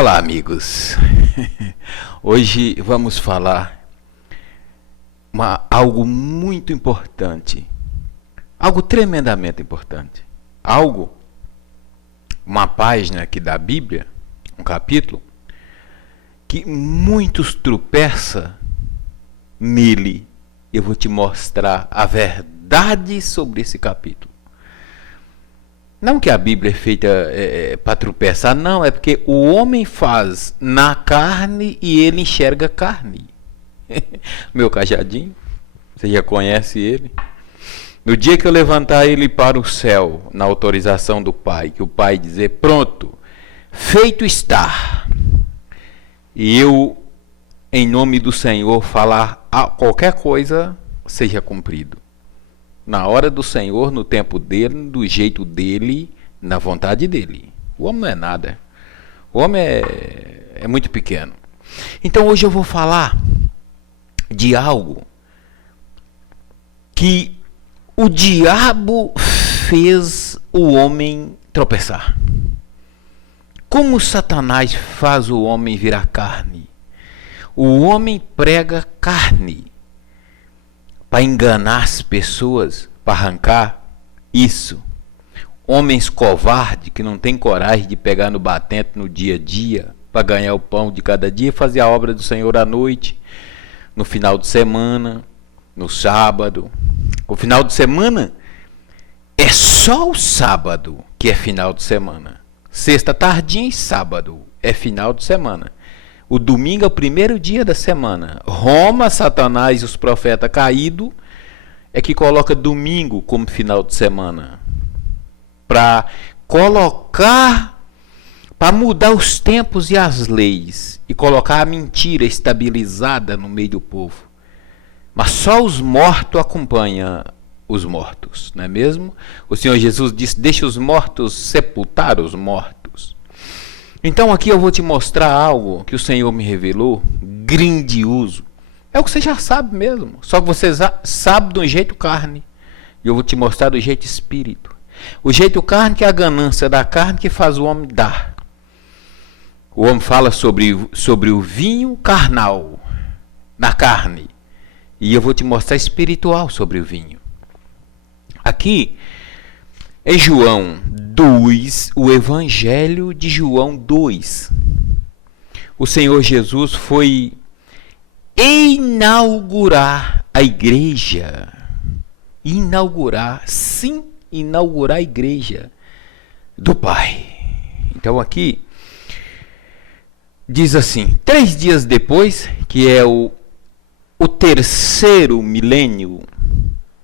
Olá, amigos. Hoje vamos falar algo muito importante, algo tremendamente importante, uma página aqui da Bíblia, um capítulo, que muitos tropeçam nele. Eu vou te mostrar a verdade sobre esse capítulo. Não que a Bíblia é feita para tropeçar, não, é porque o homem faz na carne e ele enxerga carne. Meu cajadinho, você já conhece ele? No dia que eu levantar ele para o céu, na autorização do Pai, que o Pai dizer, pronto, feito está, e eu, em nome do Senhor, falar qualquer coisa, seja cumprido. Na hora do Senhor, no tempo dele, do jeito dele, na vontade dele. O homem não é nada. O homem é muito pequeno. Então hoje eu vou falar de algo que o diabo fez o homem tropeçar. Como Satanás faz o homem virar carne? O homem prega carne para enganar as pessoas, para arrancar isso. Homens covardes que não têm coragem de pegar no batente no dia a dia, para ganhar o pão de cada dia e fazer a obra do Senhor à noite, no final de semana, no sábado. O final de semana é só o sábado que é final de semana. Sexta tardinha e sábado é final de semana. O domingo é o primeiro dia da semana. Roma, Satanás e os profetas caídos é que coloca domingo como final de semana. Para colocar, para mudar os tempos e as leis. E colocar a mentira estabilizada no meio do povo. Mas só os mortos acompanham os mortos, não é mesmo? O Senhor Jesus disse, deixa os mortos sepultar os mortos. Então aqui eu vou te mostrar algo que o Senhor me revelou, grandioso. É o que você já sabe mesmo, só que você sabe do jeito carne. E eu vou te mostrar do jeito espírito. O jeito carne que é a ganância da carne que faz o homem dar. O homem fala sobre o vinho carnal, na carne. E eu vou te mostrar espiritual sobre o vinho. Aqui é João 2, o Evangelho de João 2. O Senhor Jesus foi inaugurar a igreja. Inaugurar a igreja do Pai. Então aqui diz assim, 3 dias depois, que é o terceiro milênio,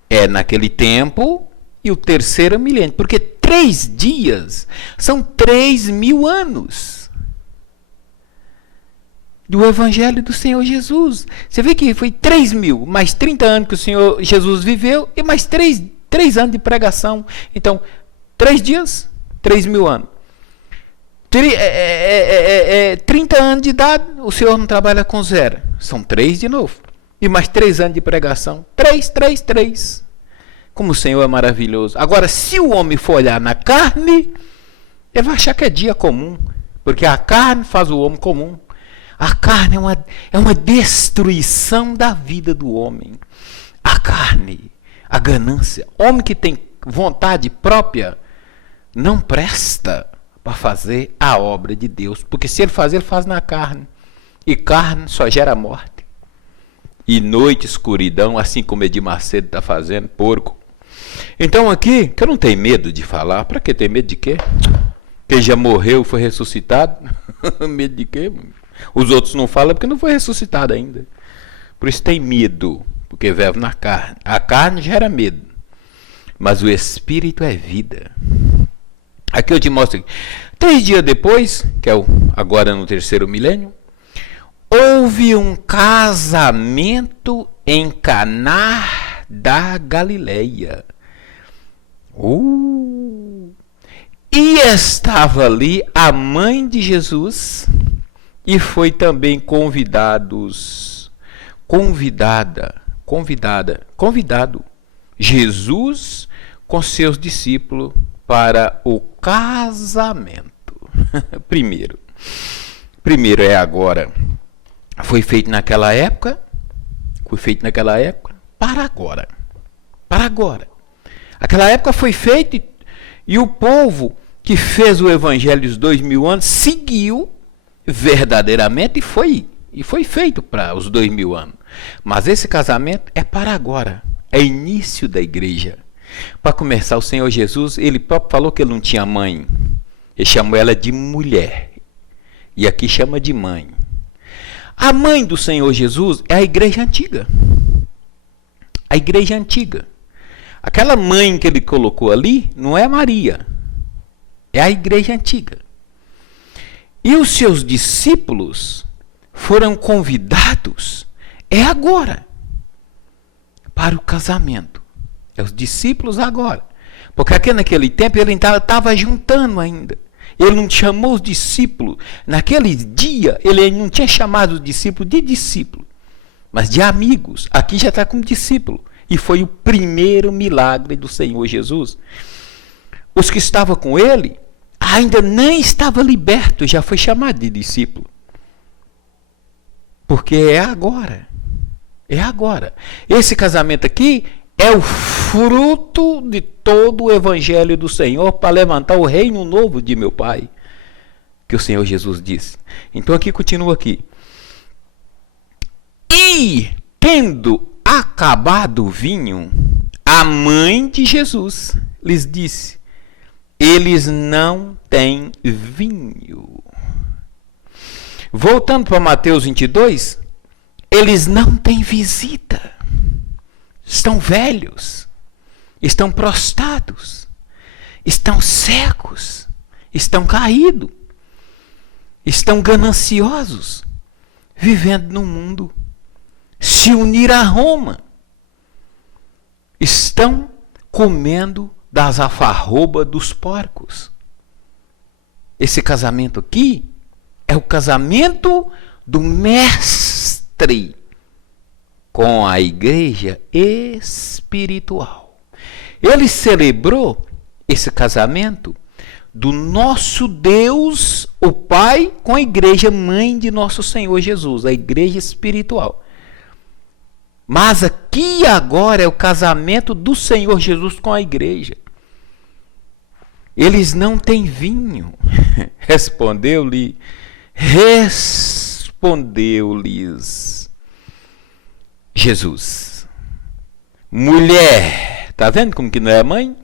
é naquele tempo, e o terceiro milênio, porque 3 dias são 3.000 anos do Evangelho do Senhor Jesus. Você vê que foi 3.000, mais 30 anos que o Senhor Jesus viveu, e mais 3 anos de pregação. Então, 3 dias, 3.000 anos. 30 anos de idade, o Senhor não trabalha com 0. São 3 de novo. E mais 3 anos de pregação. 3. Como o Senhor é maravilhoso. Agora, se o homem for olhar na carne, ele vai achar que é dia comum. Porque a carne faz o homem comum. A carne é uma destruição da vida do homem. A carne, a ganância. Homem que tem vontade própria, não presta para fazer a obra de Deus. Porque se ele fazer, ele faz na carne. E carne só gera morte. E noite, escuridão, assim como Edir Macedo está fazendo, porco. Então aqui, que eu não tenho medo de falar. Para que ter medo de quê? Quem já morreu foi ressuscitado? Medo de quê? Os outros não falam porque não foi ressuscitado ainda. Por isso tem medo, porque vive na carne. A carne gera medo, mas o espírito é vida. Aqui eu te mostro. 3 dias depois, que é agora no terceiro milênio, houve um casamento em Caná da Galileia. E estava ali a mãe de Jesus e foi também convidado Jesus com seus discípulos para o casamento. Primeiro, primeiro é agora, foi feito naquela época, para agora. Para agora. Aquela época foi feito e o povo que fez o evangelho dos 2000 anos seguiu verdadeiramente e foi feito para os 2000 anos. Mas esse casamento é para agora. É início da igreja. Para começar, o Senhor Jesus, ele próprio falou que ele não tinha mãe. Ele chamou ela de mulher. E aqui chama de mãe. A mãe do Senhor Jesus é a igreja antiga. A igreja antiga. Aquela mãe que ele colocou ali não é Maria. É a igreja antiga. E os seus discípulos foram convidados, é agora, para o casamento. É os discípulos agora. Porque aqui naquele tempo ele estava juntando ainda. Ele não chamou os discípulos. Naquele dia ele não tinha chamado os discípulos de discípulo, mas de amigos. Aqui já está como discípulo. E foi o primeiro milagre do Senhor Jesus. Os que estavam com ele ainda nem estavam libertos, já foi chamado de discípulo. Porque é agora. É agora. Esse casamento aqui é o fruto de todo o evangelho do Senhor para levantar o reino novo de meu Pai, que o Senhor Jesus disse. Então aqui continua aqui. E tendo acabado o vinho, a mãe de Jesus lhes disse: eles não têm vinho. Voltando para Mateus 22, eles não têm visita. Estão velhos, estão prostrados, estão cegos, estão caídos, estão gananciosos, vivendo no mundo. Se unir a Roma, estão comendo das alfarrobas dos porcos. Esse casamento aqui é o casamento do mestre com a igreja espiritual. Ele celebrou esse casamento do nosso Deus, o Pai, com a igreja mãe de nosso Senhor Jesus, a igreja espiritual. Mas aqui agora é o casamento do Senhor Jesus com a igreja. Eles não têm vinho. Respondeu-lhes Jesus: mulher, tá vendo como que não é mãe?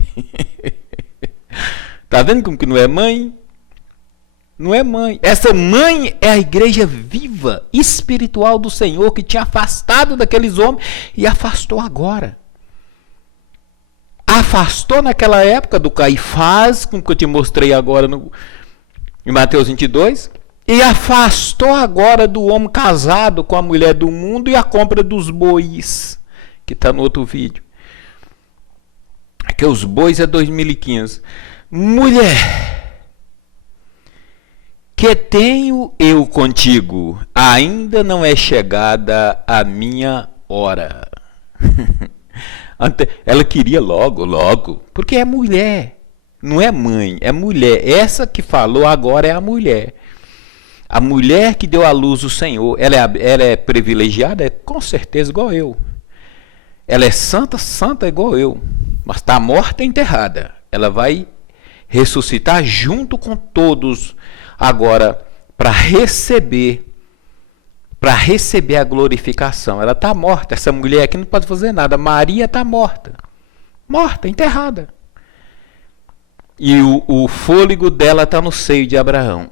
Tá vendo como que não é mãe? Não é mãe. Essa mãe é a igreja viva, espiritual do Senhor, que tinha afastado daqueles homens e afastou agora. Afastou naquela época do Caifás, como que eu te mostrei agora em Mateus 22, e afastou agora do homem casado com a mulher do mundo e a compra dos bois, que está no outro vídeo. Aqui os bois é 2015. Mulher, que tenho eu contigo, ainda não é chegada a minha hora. Ela queria logo, porque é mulher, não é mãe, é mulher. Essa que falou agora é a mulher. A mulher que deu à luz o Senhor. Ela é privilegiada? É com certeza igual eu. Ela é santa igual eu. Mas está morta e enterrada. Ela vai ressuscitar junto com todos agora para receber a glorificação. Ela está morta. Essa mulher aqui não pode fazer nada. Maria está morta, enterrada. E o fôlego dela está no seio de Abraão.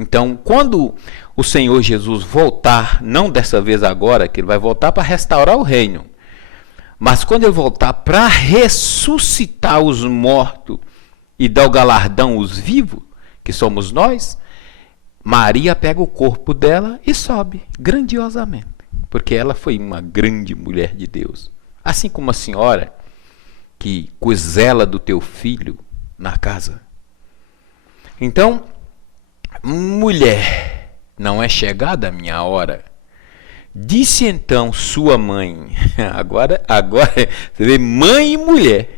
Então, quando o Senhor Jesus voltar, não dessa vez agora, que ele vai voltar para restaurar o reino, mas quando ele voltar para ressuscitar os mortos e dar o galardão aos vivos, que somos nós, Maria pega o corpo dela e sobe grandiosamente, porque ela foi uma grande mulher de Deus. Assim como a senhora que zela do teu filho na casa. Então, mulher, não é chegada a minha hora. Disse então sua mãe. Agora você vê mãe e mulher.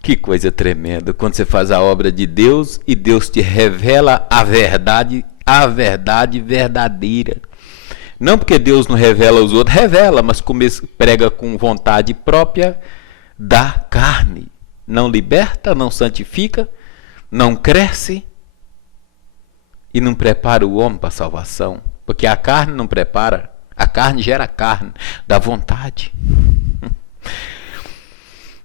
Que coisa tremenda, quando você faz a obra de Deus e Deus te revela a verdade a verdade verdadeira. Não porque Deus não revela aos outros, revela, mas prega com vontade própria da carne. Não liberta, não santifica, não cresce e não prepara o homem para a salvação. Porque a carne não prepara, a carne gera carne, da vontade.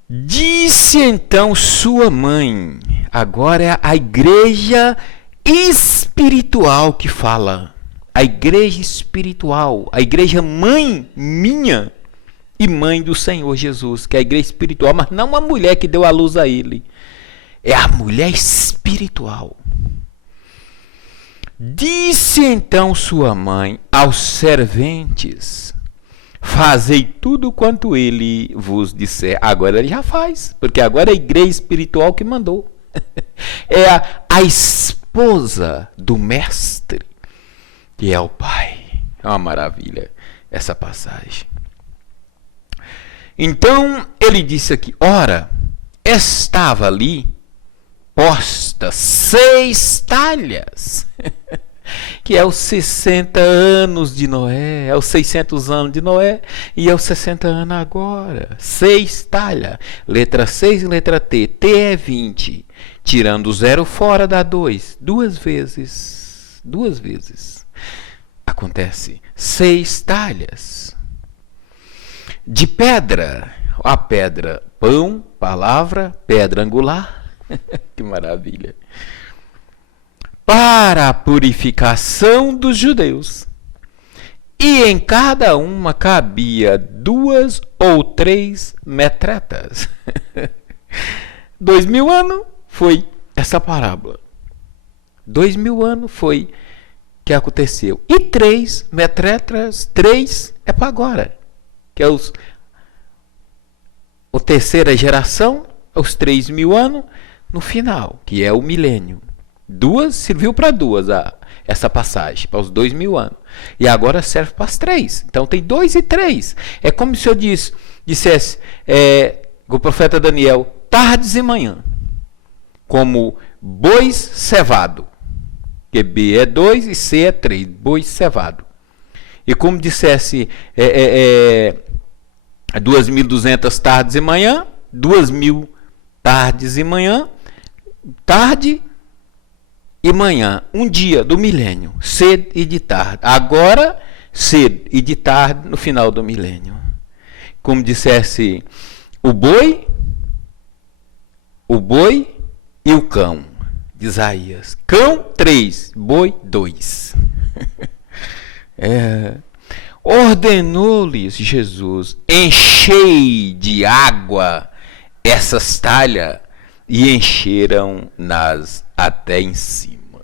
Disse então sua mãe, agora é a igreja espiritual que fala. A igreja espiritual, a igreja mãe minha e mãe do Senhor Jesus, que é a igreja espiritual, mas não a mulher que deu a luz a ele. É a mulher espiritual. Disse então sua mãe aos serventes, fazei tudo quanto ele vos disser. Agora ele já faz, porque agora é a igreja espiritual que mandou. É a esposa do mestre, que é o Pai. É uma maravilha essa passagem. Então ele disse aqui, ora, estava ali posta 6 talhas, que é os 60 anos de Noé, é os 600 anos de Noé e é os 60 anos agora. 6 talhas, letra 6 e letra T. T é 20, tirando o 0 fora dá 2. 2 vezes. Acontece 6 talhas. De pedra, a pedra, pão, palavra, pedra angular. Que maravilha. Para a purificação dos judeus. E em cada uma cabia 2 ou 3 metretas. 2000 anos foi essa parábola. 2000 anos foi que aconteceu. E 3 metretas, 3 é para agora. Que é a terceira geração, os 3.000 anos, no final, que é o milênio. 2 serviu para 2 essa passagem, para os 2.000 anos. E agora serve para as 3. Então tem 2 e 3. É como se eu dissesse, o profeta Daniel, tardes e manhã, como bois cevado. Que B é 2 e C é 3, bois cevado. E como dissesse 2.200 tardes e manhã, 2.000 tardes e manhã, tarde e manhã, um dia do milênio, cedo e de tarde. Agora, cedo e de tarde no final do milênio. Como dissesse o boi e o cão, de Isaías. Cão, 3, boi, 2. Ordenou-lhes Jesus, enchei de água essas talhas, e encheram-nas até em cima.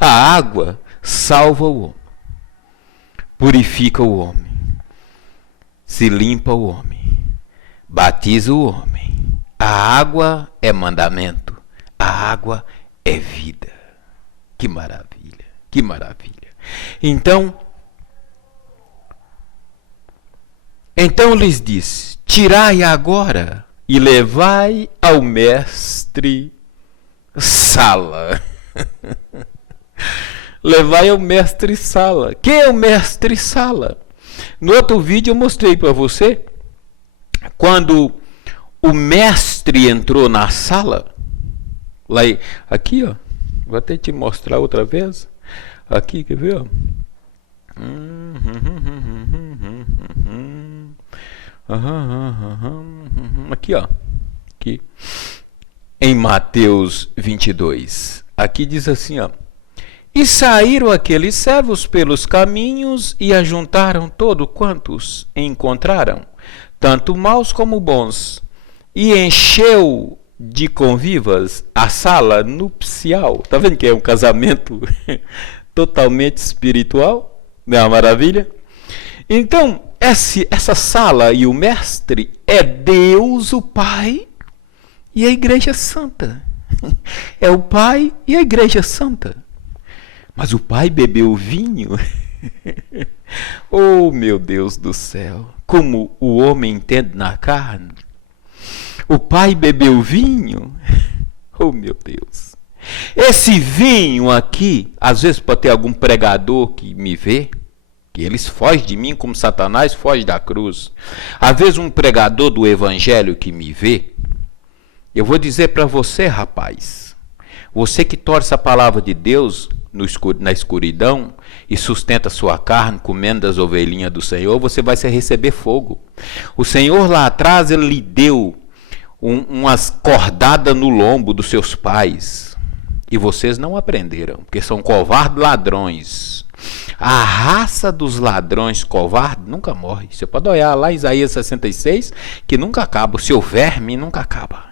A água salva o homem, purifica o homem, se limpa o homem, batiza o homem. A água é mandamento, a água é vida. Que maravilha, que maravilha. Então lhes disse, tirai agora e levai ao mestre Sala. Levai ao mestre Sala. Quem é o mestre Sala? No outro vídeo eu mostrei para você, quando o mestre entrou na sala, lá, aqui ó, vou até te mostrar outra vez, aqui, quer ver? Ó? Aqui ó, aqui em Mateus 22, aqui diz assim ó, e saíram aqueles servos pelos caminhos e ajuntaram todo quantos encontraram, tanto maus como bons, e encheu de convivas a sala nupcial. Tá vendo que é um casamento totalmente espiritual? Não é uma maravilha? Então, essa sala e o mestre é Deus, o Pai, e a Igreja Santa. É o Pai e a Igreja Santa. Mas o Pai bebeu vinho? Oh, meu Deus do céu! Como o homem entende na carne? O Pai bebeu vinho? Oh, meu Deus! Esse vinho aqui, às vezes pode ter algum pregador que me vê, que eles fogem de mim como Satanás foge da cruz. Às vezes um pregador do evangelho que me vê, eu vou dizer para você, rapaz, você que torce a palavra de Deus na escuridão e sustenta sua carne comendo das ovelhinhas do Senhor, você vai receber fogo. O Senhor lá atrás, ele lhe deu umas cordadas no lombo dos seus pais. E vocês não aprenderam, porque são covardes ladrões. A raça dos ladrões covardes nunca morre. Você pode olhar lá em Isaías 66, que nunca acaba. O seu verme nunca acaba.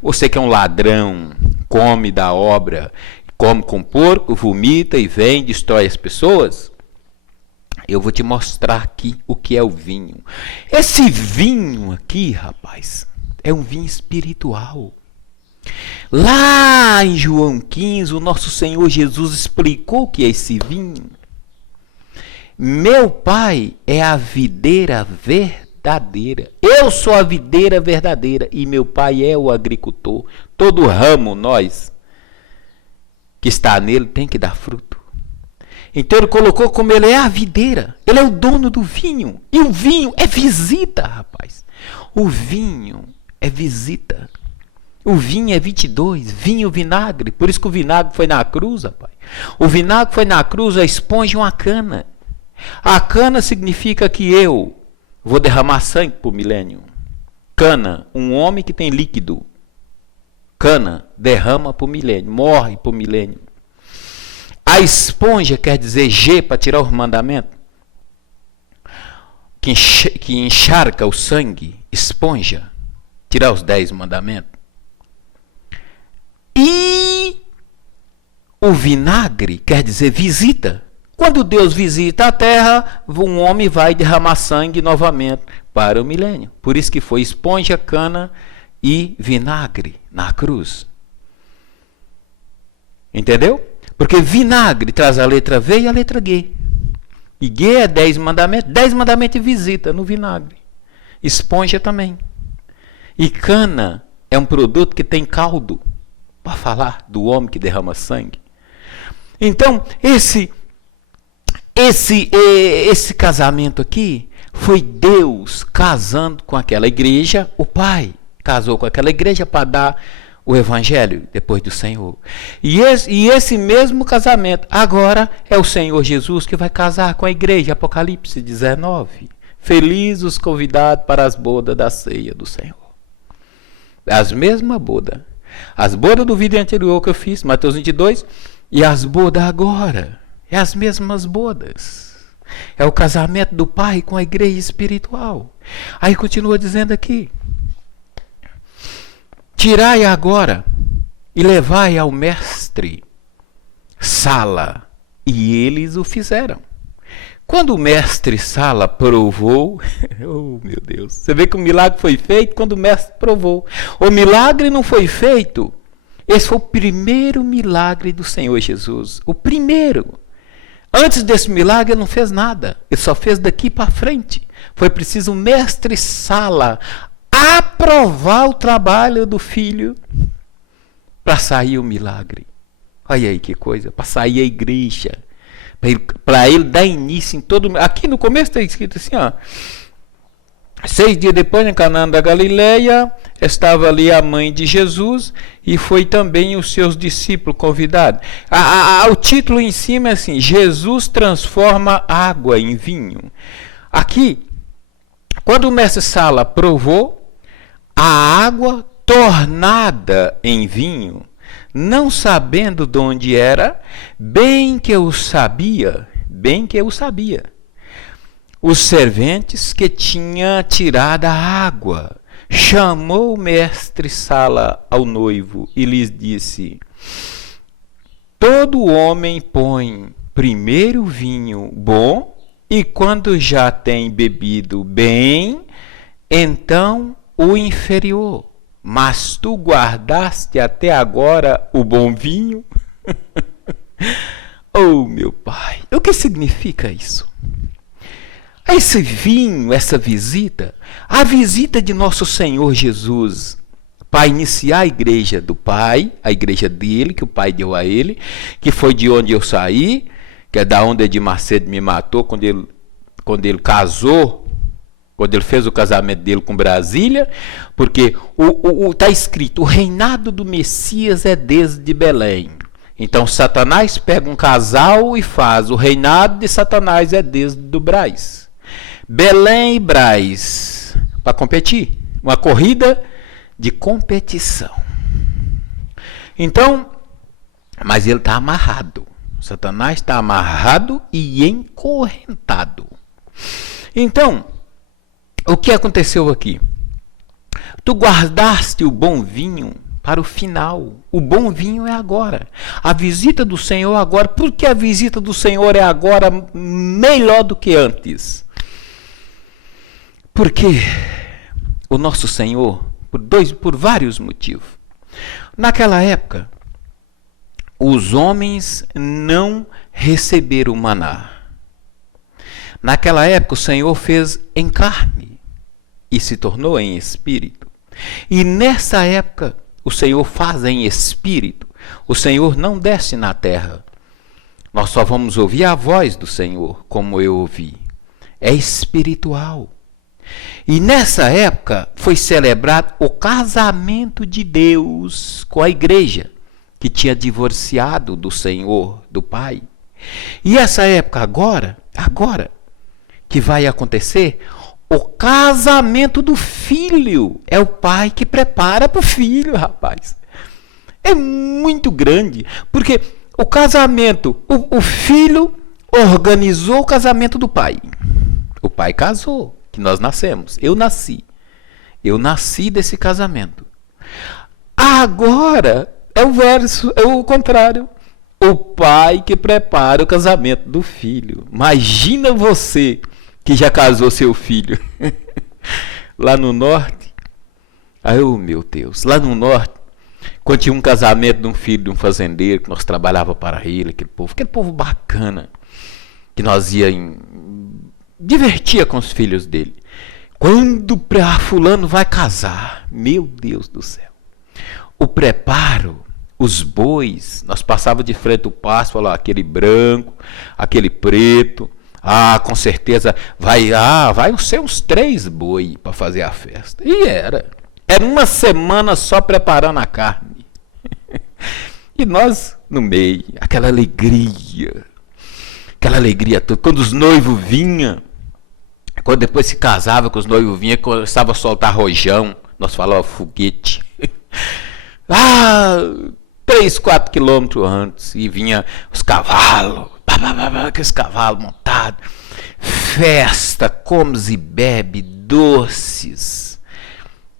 Você que é um ladrão, come da obra, come com porco, vomita e vem, destrói as pessoas. Eu vou te mostrar aqui o que é o vinho. Esse vinho aqui, rapaz, é um vinho espiritual. Lá em João 15, o nosso Senhor Jesus explicou o que é esse vinho. Meu Pai é a videira verdadeira. Eu sou a videira verdadeira e meu Pai é o agricultor. Todo ramo, nós, que está nele, tem que dar fruto. Então ele colocou como ele é a videira. Ele é o dono do vinho. E o vinho é visita, rapaz. O vinho é visita. O vinho é 22, vinho, vinagre. Por isso que o vinagre foi na cruz, rapaz. O vinagre foi na cruz, a esponja uma cana. A cana significa que eu vou derramar sangue por milênio. Cana, um homem que tem líquido. Cana, derrama por milênio, morre por milênio. A esponja quer dizer G para tirar os mandamentos. Que encharca o sangue, esponja, tirar os 10 mandamentos. E o vinagre quer dizer visita. Quando Deus visita a terra, um homem vai derramar sangue novamente para o milênio. Por isso que foi esponja, cana e vinagre na cruz. Entendeu? Porque vinagre traz a letra V e a letra G. E G é 10 mandamentos. 10 mandamentos e visita no vinagre. Esponja também. E cana é um produto que tem caldo. Para falar do homem que derrama sangue. Então, esse casamento aqui foi Deus casando com aquela igreja. O Pai casou com aquela igreja para dar o evangelho depois do Senhor. E esse mesmo casamento agora é o Senhor Jesus que vai casar com a igreja. Apocalipse 19. Felizes os convidados para as bodas da ceia do Senhor. As mesmas bodas. As bodas do vídeo anterior que eu fiz, Mateus 22, e as bodas agora. É as mesmas bodas. É o casamento do Pai com a igreja espiritual. Aí continua dizendo aqui. Tirai agora e levai ao mestre Sala. E eles o fizeram. Quando o mestre Sala provou, oh meu Deus, você vê que o milagre foi feito quando o mestre provou. O milagre não foi feito. Esse foi o primeiro milagre do Senhor Jesus. O primeiro. Antes desse milagre ele não fez nada. Ele só fez daqui para frente. Foi preciso o mestre Sala aprovar o trabalho do filho para sair o milagre. Olha aí que coisa, para sair a igreja. Para ele dar início em todo... Aqui no começo está escrito assim, ó. 6 dias depois, em Canaã da Galileia, estava ali a mãe de Jesus e foi também os seus discípulos convidados. O título em cima é assim, Jesus transforma água em vinho. Aqui, quando o mestre Sala provou, a água tornada em vinho, não sabendo de onde era, bem que eu sabia, os serventes que tinha tirado a água, chamou o mestre Sala ao noivo e lhes disse: todo homem põe primeiro o vinho bom, e quando já tem bebido bem, então o inferior. Mas tu guardaste até agora o bom vinho? Oh, meu Pai, o que significa isso? Esse vinho, essa visita, a visita de nosso Senhor Jesus para iniciar a igreja do Pai, a igreja dele, que o Pai deu a ele, que foi de onde eu saí, que é da onde Edir Macedo me matou quando ele casou, quando ele fez o casamento dele com Brasília, porque está escrito, o reinado do Messias é desde Belém. Então Satanás pega um casal e faz, o reinado de Satanás é desde do Brás. Belém e Brás, para competir, uma corrida de competição. Então, mas ele está amarrado. Satanás está amarrado e encorrentado. Então, o que aconteceu aqui? Tu guardaste o bom vinho para o final. O bom vinho é agora. A visita do Senhor agora. Por que a visita do Senhor é agora melhor do que antes? Porque o nosso Senhor, por vários motivos. Naquela época, os homens não receberam o maná. Naquela época, o Senhor fez em carne e se tornou em espírito. E nessa época, o Senhor faz em espírito. O Senhor não desce na terra. Nós só vamos ouvir a voz do Senhor, como eu ouvi. É espiritual. E nessa época foi celebrado o casamento de Deus com a igreja, que tinha divorciado do Senhor, do Pai. E essa época agora que vai acontecer, o casamento do filho. É o pai que prepara para o filho, rapaz. É muito grande, porque o casamento, o filho organizou o casamento do pai. O pai casou. Que nós nascemos. Eu nasci desse casamento. Agora é o verso, é o contrário. O pai que prepara o casamento do filho. Imagina você que já casou seu filho. Lá no norte. Oh meu Deus, lá no norte, quando tinha um casamento de um filho de um fazendeiro, que nós trabalhava para ele, aquele povo bacana, que nós divertia com os filhos dele. Quando fulano vai casar, meu Deus do céu, o preparo, os bois, nós passávamos de frente do pasto, falava, aquele branco, aquele preto, com certeza vai ser uns 3 boi para fazer a festa. E era uma semana só preparando a carne. E nós no meio, aquela alegria toda, quando os noivos vinham, quando depois se casava, que os noivos vinham, começava a soltar rojão, nós falávamos foguete. 3, 4 quilômetros antes, e vinha os cavalos, aqueles cavalos montados, festa, comes e bebe, doces.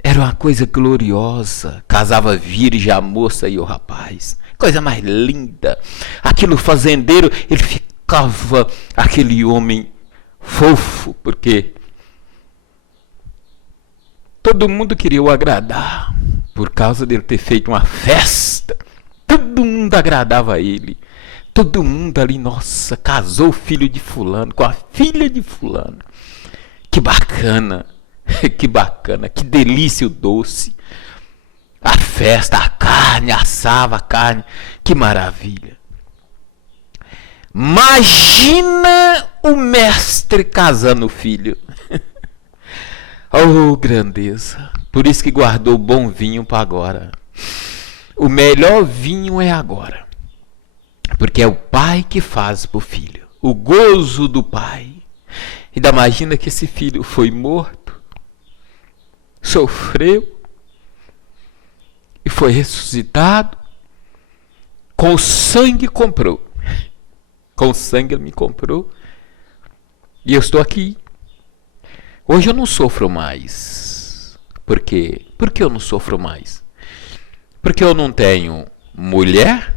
Era uma coisa gloriosa. Casava a virgem, a moça e o rapaz. Coisa mais linda. Aquilo fazendeiro, ele ficava aquele homem fofo, porque todo mundo queria o agradar, por causa dele ter feito uma festa. Todo mundo agradava a ele. Todo mundo ali, nossa, casou o filho de fulano com a filha de fulano. Que bacana, que bacana, que delícia o doce. A festa, a carne, assava a carne, que maravilha. Imagina o mestre casando o filho. Oh, grandeza. Por isso que guardou o bom vinho para agora. O melhor vinho é agora. Porque é o pai que faz para o filho. O gozo do pai. Ainda imagina que esse filho foi morto, sofreu e foi ressuscitado. Com o sangue comprou. Com o sangue ele me comprou. E eu estou aqui. Hoje eu não sofro mais. Por quê? Por que eu não sofro mais? Porque eu não tenho mulher,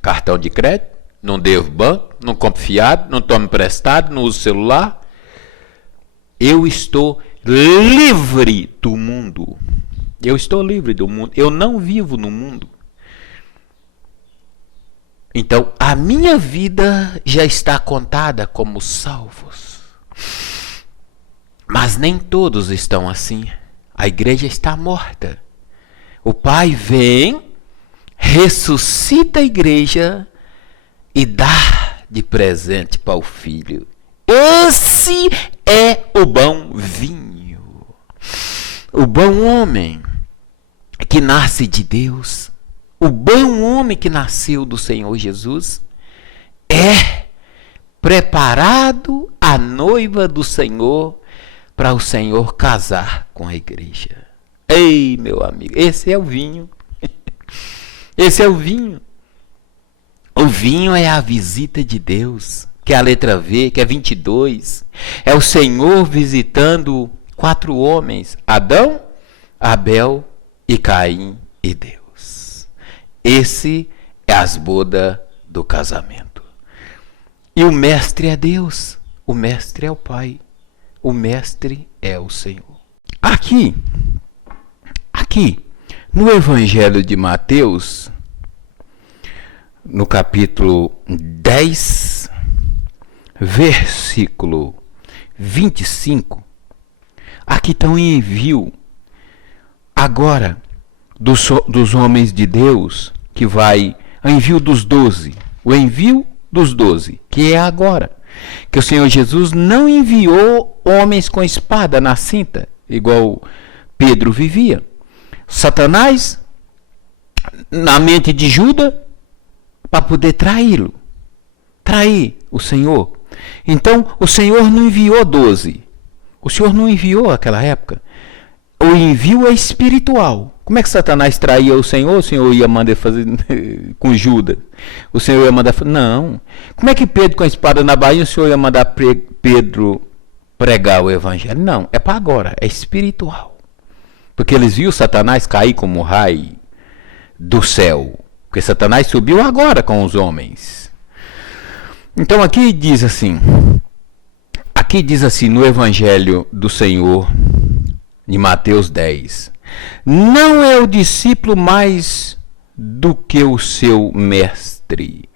cartão de crédito, não devo banco, não compro fiado, não tomo emprestado, não uso celular. Eu estou livre do mundo. Eu estou livre do mundo. Eu não vivo no mundo. Então, a minha vida já está contada como salvos. Mas nem todos estão assim. A igreja está morta. O Pai vem, ressuscita a igreja e dá de presente para o Filho. Esse é o bom vinho. O bom homem que nasce de Deus, o bom homem que nasceu do Senhor Jesus, é preparado a noiva do Senhor para o Senhor casar com a igreja. Ei, meu amigo, esse é o vinho. Esse é o vinho. O vinho é a visita de Deus, que é a letra V, que é 22. É o Senhor visitando 4 homens, Adão, Abel e Caim e Deus. Esse é as bodas do casamento. E o mestre é Deus, o mestre é o Pai, o mestre é o Senhor. Aqui, no Evangelho de Mateus, no capítulo 10, versículo 25, aqui está o envio agora dos homens de Deus, que vai, o envio dos 12, o envio dos 12, que é agora, que o Senhor Jesus não enviou homens com espada na cinta, igual Pedro vivia. Satanás, na mente de Judas, para poder traí-lo, trair o Senhor. Então, o Senhor não enviou 12. O Senhor não enviou naquela época. O envio é espiritual. Como é que Satanás traía o Senhor ia mandar fazer com Judas? O Senhor ia mandar fazer? Não. Como é que Pedro com a espada na bainha, o Senhor ia mandar Pedro pregar o evangelho? Não, é para agora, é espiritual. Porque eles viram Satanás cair como raio do céu. Porque Satanás subiu agora com os homens. Então aqui diz assim no Evangelho do Senhor, de Mateus 10, não é o discípulo mais do que o seu mestre,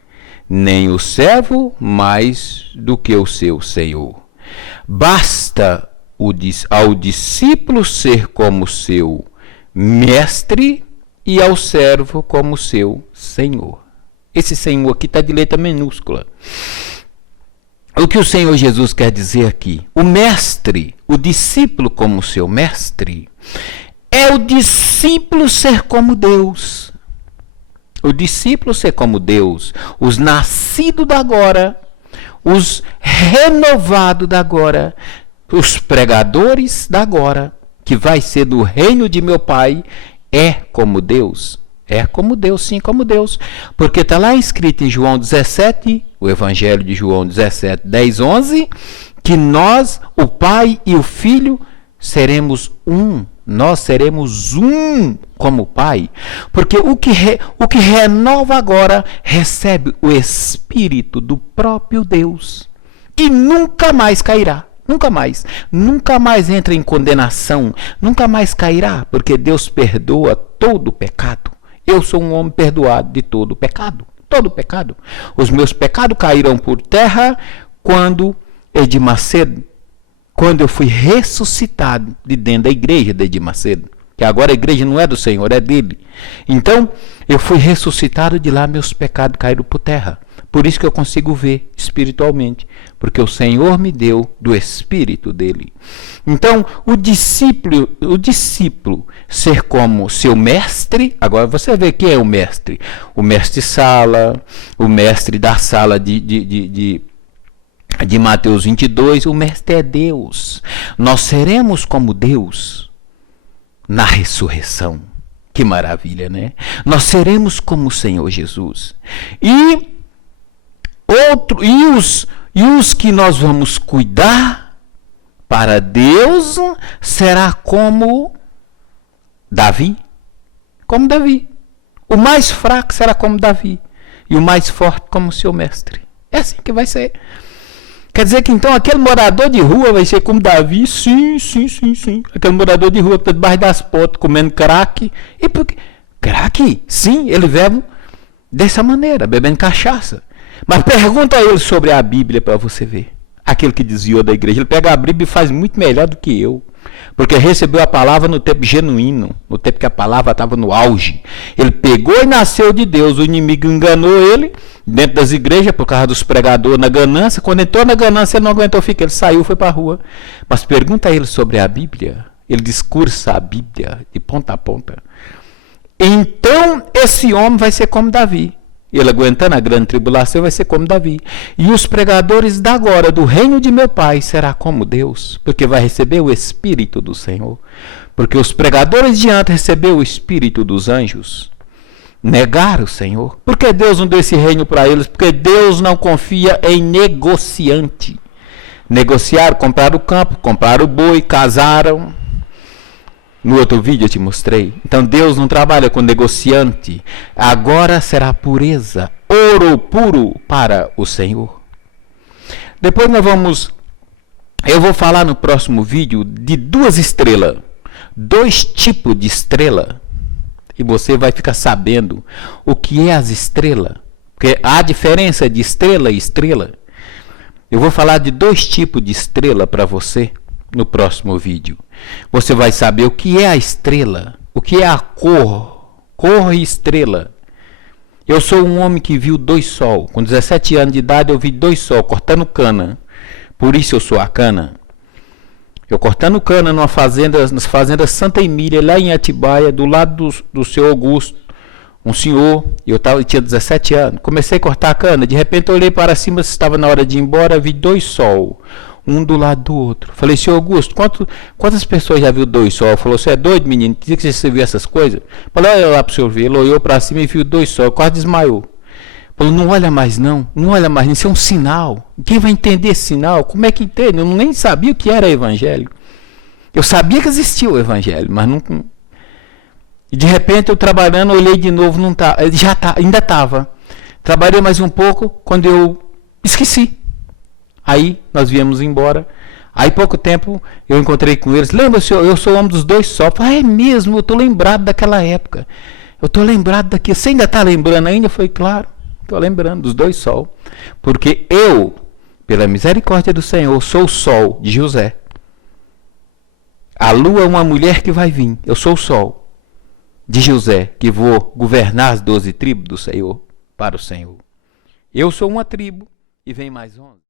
nem o servo mais do que o seu senhor. Basta ao discípulo ser como seu mestre e ao servo como seu senhor. Esse senhor aqui está de letra minúscula. O que o Senhor Jesus quer dizer aqui? O mestre, o discípulo como seu mestre, é o discípulo ser como Deus. O discípulo ser como Deus, os nascidos da agora, os renovados da agora, os pregadores da agora, que vai ser do reino de meu Pai, é como Deus. É como Deus, sim, como Deus. Porque está lá escrito em João 17, o Evangelho de João 17, 10, 11, que nós, o Pai e o Filho, seremos um. Nós seremos um como o Pai. Porque o que renova agora recebe o Espírito do próprio Deus. E nunca mais cairá. Nunca mais entra em condenação, nunca mais cairá, porque Deus perdoa todo o pecado. Eu sou um homem perdoado de todo o pecado. Todo o pecado. Os meus pecados caíram por terra quando Edir Macedo, quando eu fui ressuscitado de dentro da igreja de Edir Macedo. Que agora a igreja não é do Senhor, é dele. Então, eu fui ressuscitado de lá, meus pecados caíram por terra. Por isso que eu consigo ver espiritualmente. Porque o Senhor me deu do Espírito dele. Então, o discípulo ser como seu mestre. Agora você vê quem é o mestre. O mestre-sala, o mestre da sala de Mateus 22. O mestre é Deus. Nós seremos como Deus na ressurreição. Que maravilha, né? Nós seremos como o Senhor Jesus. E os que nós vamos cuidar para Deus será como Davi. Como Davi. O mais fraco será como Davi. E o mais forte como seu mestre. É assim que vai ser. Quer dizer que então aquele morador de rua vai ser como Davi? Sim. Aquele morador de rua que está debaixo das portas comendo crack. E por quê? Crack? Sim, ele bebe dessa maneira, bebendo cachaça. Mas pergunta a ele sobre a Bíblia para você ver. Aquele que desviou da igreja. Ele pega a Bíblia e faz muito melhor do que eu. Porque recebeu a palavra no tempo genuíno, no tempo que a palavra estava no auge. Ele pegou e nasceu de Deus. O inimigo enganou ele dentro das igrejas por causa dos pregadores na ganância. Quando entrou na ganância, ele não aguentou ficar. Ele saiu, foi para a rua. Mas pergunta a ele sobre a Bíblia. Ele discursa a Bíblia de ponta a ponta. Então, esse homem vai ser como Davi. Ele aguentando a grande tribulação vai ser como Davi. E os pregadores da agora, do reino de meu Pai, será como Deus, porque vai receber o Espírito do Senhor. Porque os pregadores de antes receberam o Espírito dos anjos. Negaram o Senhor. Por que Deus não deu esse reino para eles? Porque Deus não confia em negociante. Negociaram, compraram o campo, compraram o boi, casaram. No outro vídeo eu te mostrei. Então Deus não trabalha com negociante. Agora será pureza, ouro puro para o Senhor. Depois eu vou falar no próximo vídeo de 2 estrelas. 2 tipos de estrela. E você vai ficar sabendo o que é as estrelas. Porque há diferença de estrela e estrela. Eu vou falar de 2 tipos de estrela para você no próximo vídeo. Você vai saber o que é a estrela, o que é a cor e estrela. Eu sou um homem que viu 2 sol. Com 17 anos de idade eu vi 2 sol cortando cana. Por isso eu sou a cana. Eu cortando cana nas fazendas Santa Emília, lá em Atibaia, do lado do seu Augusto, um senhor, eu tinha 17 anos. Comecei a cortar a cana, de repente eu olhei para cima, se estava na hora de ir embora, vi 2 sol. Um do lado do outro. Falei, senhor Augusto, quantas pessoas já viu 2 sol? Falou, você é doido, menino? Dizia que você viu essas coisas? Falei, olha lá para o senhor ver. Ele olhou para cima e viu 2 sol, quase desmaiou. Falou, não olha mais não olha mais, isso é um sinal. Quem vai entender esse sinal? Como é que entende? Eu nem sabia o que era evangelho. Eu sabia que existia o evangelho, mas não... E de repente eu trabalhando, olhei de novo, não tá, ainda estava. Trabalhei mais um pouco, quando eu esqueci. Aí nós viemos embora. Aí pouco tempo eu encontrei com eles. Lembra, senhor, eu sou o homem dos 2 sol. Falei, é mesmo, eu estou lembrado daquela época. Eu estou lembrado daquilo. Você ainda está lembrando ainda? Foi claro, estou lembrando dos 2 sol. Porque eu, pela misericórdia do Senhor, sou o sol de José. A lua é uma mulher que vai vir. Eu sou o sol de José, que vou governar as 12 tribos do Senhor para o Senhor. Eu sou uma tribo e vem mais 11.